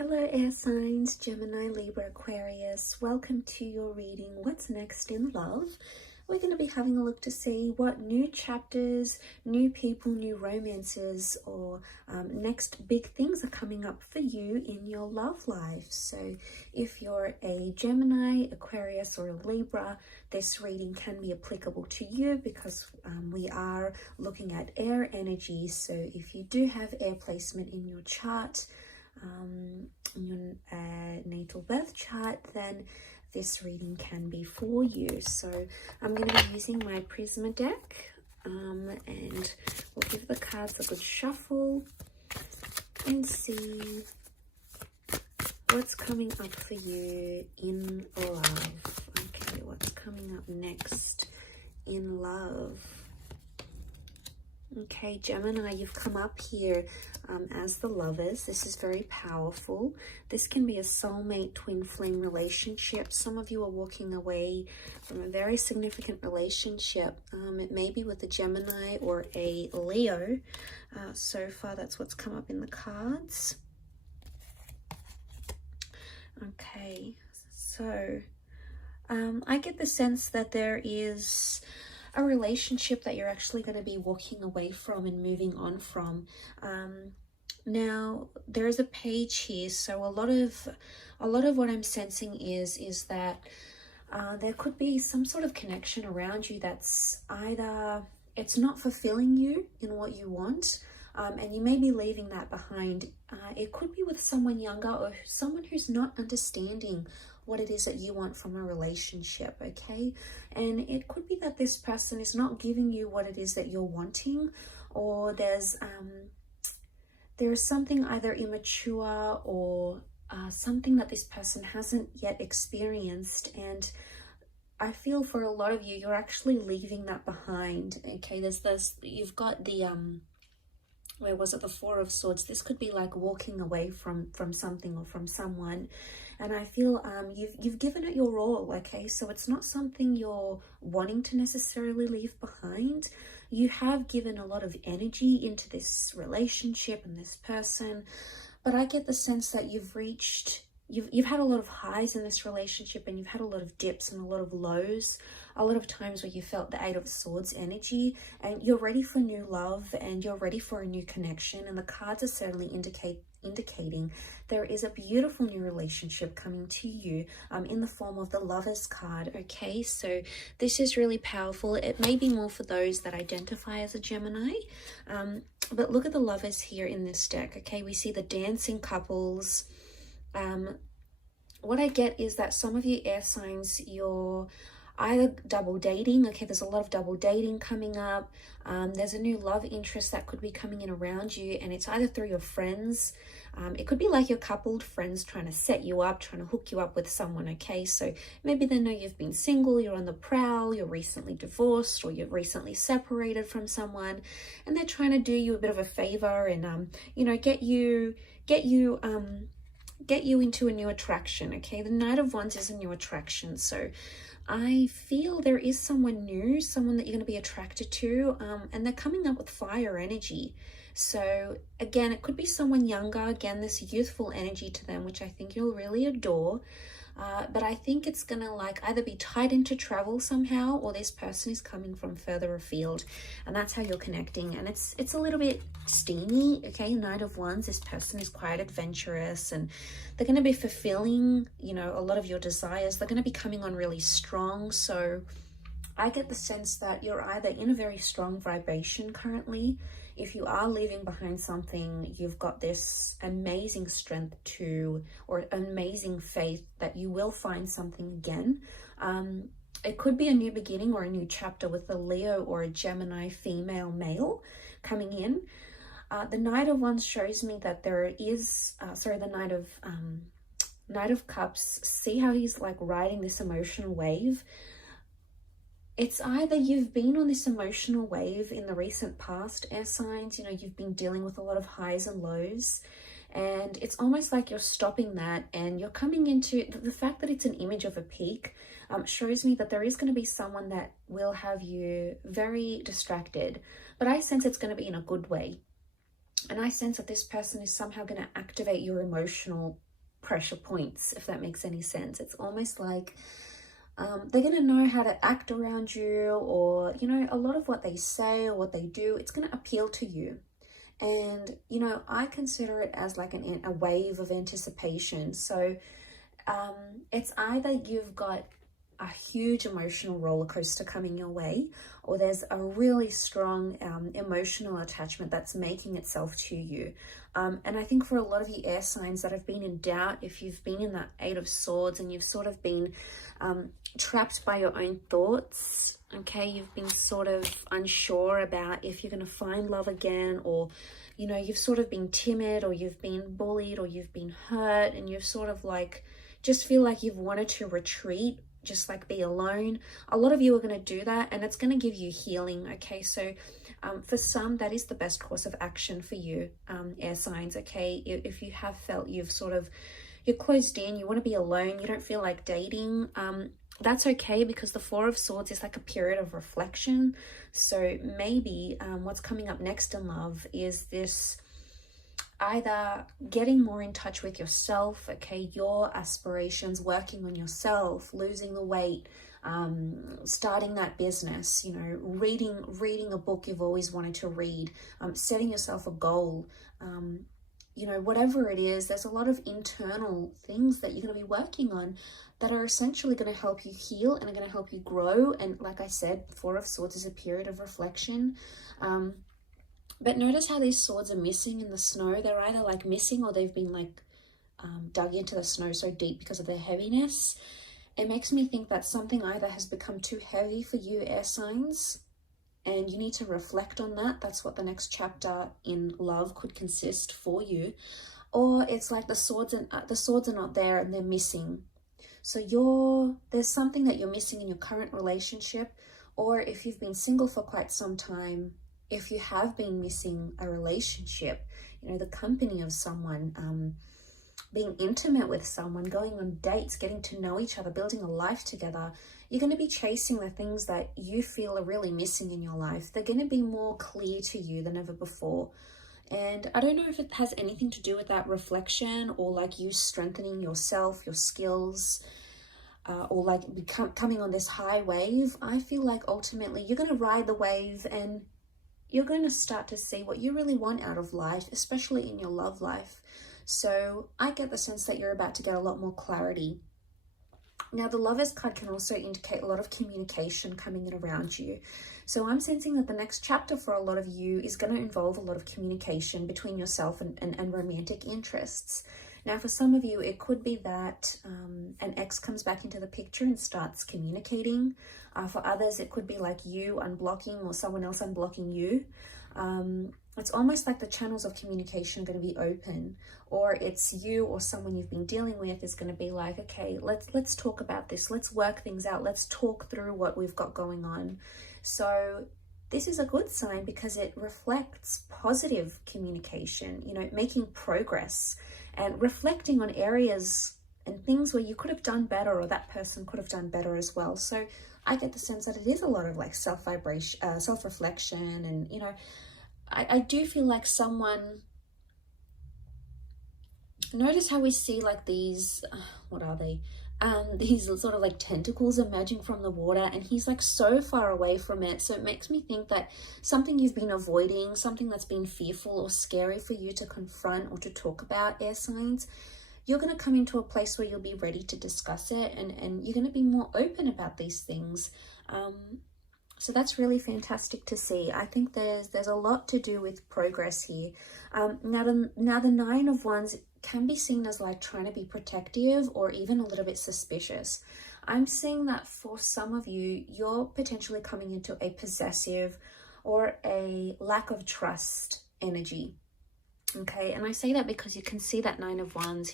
Hello air signs, Gemini, Libra, Aquarius. Welcome to your reading, What's Next in Love? We're going to be having a look to see what new chapters, new people, new romances, or next big things are coming up for you in your love life. So if you're a Gemini, Aquarius, or a Libra, this reading can be applicable to you because we are looking at air energy. So if you do have air placement in your chart, in your natal birth chart, then this reading can be for you. So I'm going to be using my Prisma deck, and we'll give the cards a good shuffle and see what's coming up for you in love. Okay, what's coming up next in love? Okay, Gemini, you've come up here as the lovers. This is very powerful. This can be a soulmate twin flame relationship. Some of you are walking away from a very significant relationship. It may be with a Gemini or a Leo. So far, that's what's come up in the cards. Okay, so I get the sense that there is a relationship that you're actually going to be walking away from and moving on from. Now there's a page here, so a lot of what I'm sensing is that there could be some sort of connection around you that's either it's not fulfilling you in what you want, and you may be leaving that behind. It could be with someone younger or someone who's not understanding what it is that you want from a relationship, okay? And it could be that this person is not giving you what it is that you're wanting, or there's something either immature or something that this person hasn't yet experienced. And I feel for a lot of you, you're actually leaving that behind, okay? You've got the where was it, the Four of Swords. This could be like walking away from something or from someone, and I feel you've given it your all, okay? So it's not something you're wanting to necessarily leave behind. You have given a lot of energy into this relationship and this person, but I get the sense that you've had a lot of highs in this relationship, and you've had a lot of dips and a lot of lows, a lot of times where you felt the Eight of Swords energy, and you're ready for new love and you're ready for a new connection. And the cards are certainly indicating there is a beautiful new relationship coming to you in the form of the Lovers card, okay? So this is really powerful. It may be more for those that identify as a Gemini, but look at the Lovers here in this deck, okay? We see the dancing couples. What I get is that some of you air signs, you're either double dating, okay? There's a lot of double dating coming up. There's a new love interest that could be coming in around you, and it's either through your friends. It could be like your coupled friends trying to set you up, trying to hook you up with someone, okay? So maybe they know you've been single, you're on the prowl, you're recently divorced, or you're recently separated from someone, and they're trying to do you a bit of a favor and you know, get you into a new attraction, okay? The Knight of Wands is a new attraction, so I feel there is someone new, someone that you're going to be attracted to, and they're coming up with fire energy. So again, it could be someone younger, again, this youthful energy to them, which I think you'll really adore. But I think it's going to like either be tied into travel somehow, or this person is coming from further afield, and that's how you're connecting. And it's a little bit steamy, okay? Knight of Wands, this person is quite adventurous, and they're going to be fulfilling, you know, a lot of your desires. They're going to be coming on really strong. So I get the sense that you're either in a very strong vibration currently. If you are leaving behind something, you've got this amazing strength or amazing faith that you will find something again. It could be a new beginning or a new chapter with a Leo or a Gemini female male coming in. The Knight of Wands shows me that there is, the Knight of Cups, see how he's like riding this emotional wave. It's either you've been on this emotional wave in the recent past, air signs, you know, you've been dealing with a lot of highs and lows, and it's almost like you're stopping that and you're coming into the fact that it's an image of a peak, shows me that there is going to be someone that will have you very distracted, but I sense it's going to be in a good way. And I sense that this person is somehow going to activate your emotional pressure points, if that makes any sense. It's almost like they're going to know how to act around you, or, you know, a lot of what they say or what they do, it's going to appeal to you. And, you know, I consider it as like a wave of anticipation. So it's either you've got a huge emotional roller coaster coming your way, or there's a really strong emotional attachment that's making itself to you. And I think for a lot of you air signs that have been in doubt, if you've been in that Eight of Swords and you've sort of been trapped by your own thoughts, okay, you've been sort of unsure about if you're going to find love again, or, you know, you've sort of been timid, or you've been bullied, or you've been hurt, and you've sort of like just feel like you've wanted to retreat, just like be alone. A lot of you are going to do that, and it's going to give you healing. Okay, so for some, that is the best course of action for you, air signs. Okay, if you have felt you're closed in, you want to be alone, you don't feel like dating, that's okay, because the Four of Swords is like a period of reflection. So maybe what's coming up next in love is this either getting more in touch with yourself, okay, your aspirations, working on yourself, losing the weight, starting that business, you know, reading a book you've always wanted to read, setting yourself a goal, you know, whatever it is. There's a lot of internal things that you're going to be working on that are essentially going to help you heal and are going to help you grow. And like I said, Four of Swords is a period of reflection. But notice how these swords are missing in the snow. They're either like missing, or they've been like dug into the snow so deep because of their heaviness. It makes me think that something either has become too heavy for you, air signs, and you need to reflect on that. That's what the next chapter in love could consist for you. Or it's like the swords are not there and they're missing. So there's something that you're missing in your current relationship, or if you've been single for quite some time, if you have been missing a relationship, you know, the company of someone, being intimate with someone, going on dates, getting to know each other, building a life together, you're going to be chasing the things that you feel are really missing in your life. They're going to be more clear to you than ever before. And I don't know if it has anything to do with that reflection, or like you strengthening yourself, your skills, or like coming on this high wave. I feel like ultimately you're going to ride the wave, and you're going to start to see what you really want out of life, especially in your love life. So I get the sense that you're about to get a lot more clarity. Now, the Lovers card can also indicate a lot of communication coming in around you. So I'm sensing that the next chapter for a lot of you is going to involve a lot of communication between yourself and romantic interests. Now, for some of you, it could be that an ex comes back into the picture and starts communicating. For others, it could be like you unblocking or someone else unblocking you. It's almost like the channels of communication are going to be open, or it's you or someone you've been dealing with is going to be like, okay, let's talk about this. Let's work things out. Let's talk through what we've got going on. So this is a good sign because it reflects positive communication, you know, making progress and reflecting on areas and things where you could have done better, or that person could have done better as well. So I get the sense that it is a lot of like self-reflection, and, you know, I do feel like someone, notice how we see like these, what are they? These sort of like tentacles emerging from the water, and he's like so far away from it. So it makes me think that something you've been avoiding, something that's been fearful or scary for you to confront or to talk about, air signs, you're going to come into a place where you'll be ready to discuss it, and you're going to be more open about these things. So that's really fantastic to see. I think there's a lot to do with progress here. Now the Nine of Wands can be seen as like trying to be protective or even a little bit suspicious. I'm seeing that for some of you, you're potentially coming into a possessive or a lack of trust energy. Okay, and I say that because you can see that Nine of Wands.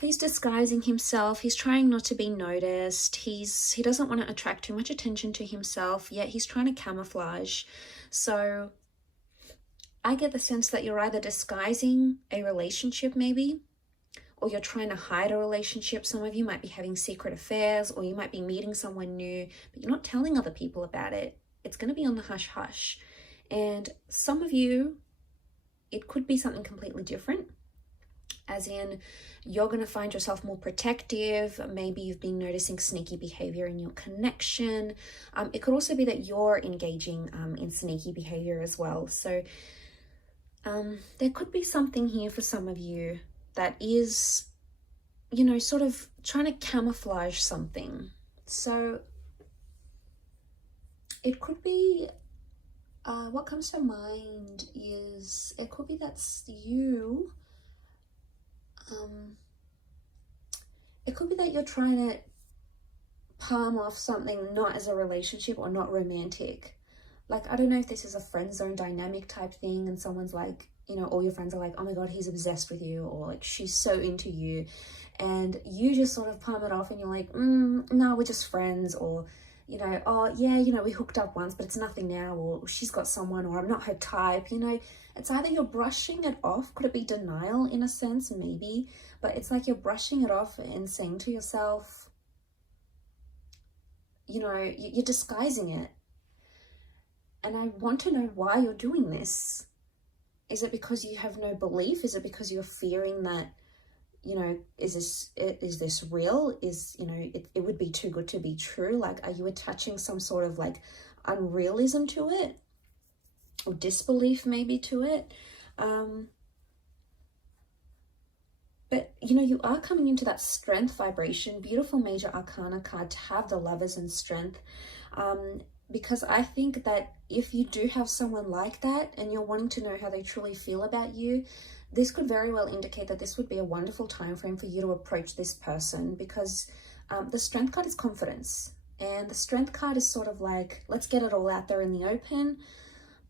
He's disguising himself. He's trying not to be noticed. He doesn't want to attract too much attention to himself, yet he's trying to camouflage. So I get the sense that you're either disguising a relationship maybe, or you're trying to hide a relationship. Some of you might be having secret affairs, or you might be meeting someone new, but you're not telling other people about it. It's going to be on the hush hush. And some of you, it could be something completely different. as in you're going to find yourself more protective. Maybe you've been noticing sneaky behavior in your connection. It could also be that you're engaging in sneaky behavior as well. So there could be something here for some of you that is, you know, sort of trying to camouflage something. So it could be, what comes to mind is, it could be that's you. It could be that you're trying to palm off something not as a relationship or not romantic. Like, I don't know if this is a friend zone dynamic type thing and someone's like, you know, all your friends are like, oh my God, he's obsessed with you, or like she's so into you, and you just sort of palm it off and you're like, no, we're just friends, or, you know, oh yeah, you know, we hooked up once, but it's nothing now, or she's got someone, or I'm not her type, you know. It's either you're brushing it off, could it be denial in a sense? Maybe, but it's like you're brushing it off and saying to yourself, you know, you're disguising it. And I want to know why you're doing this. Is it because you have no belief? Is it because you're fearing that, you know, is this real? Is, you know, it would be too good to be true? Like, are you attaching some sort of like unrealism to it? Or disbelief maybe to it? But, you know, you are coming into that strength vibration. Beautiful major arcana card to have the Lovers and Strength. Because I think that if you do have someone like that and you're wanting to know how they truly feel about you, this could very well indicate that this would be a wonderful time frame for you to approach this person, because the Strength card is confidence. And the Strength card is sort of like, let's get it all out there in the open.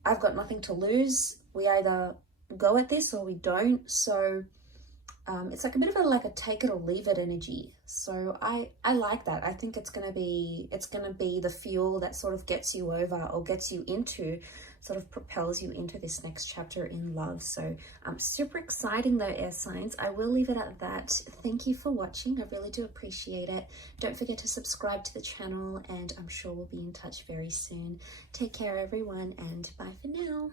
I've got nothing to lose. We either go at this or we don't. So it's like a bit of a take it or leave it energy. So I like that. I think it's gonna be the fuel that sort of gets you over, or gets you into, sort of propels you into this next chapter in love. So super exciting though, air signs. I will leave it at that. Thank you for watching. I really do appreciate it. Don't forget to subscribe to the channel, and I'm sure we'll be in touch very soon. Take care everyone, and bye for now.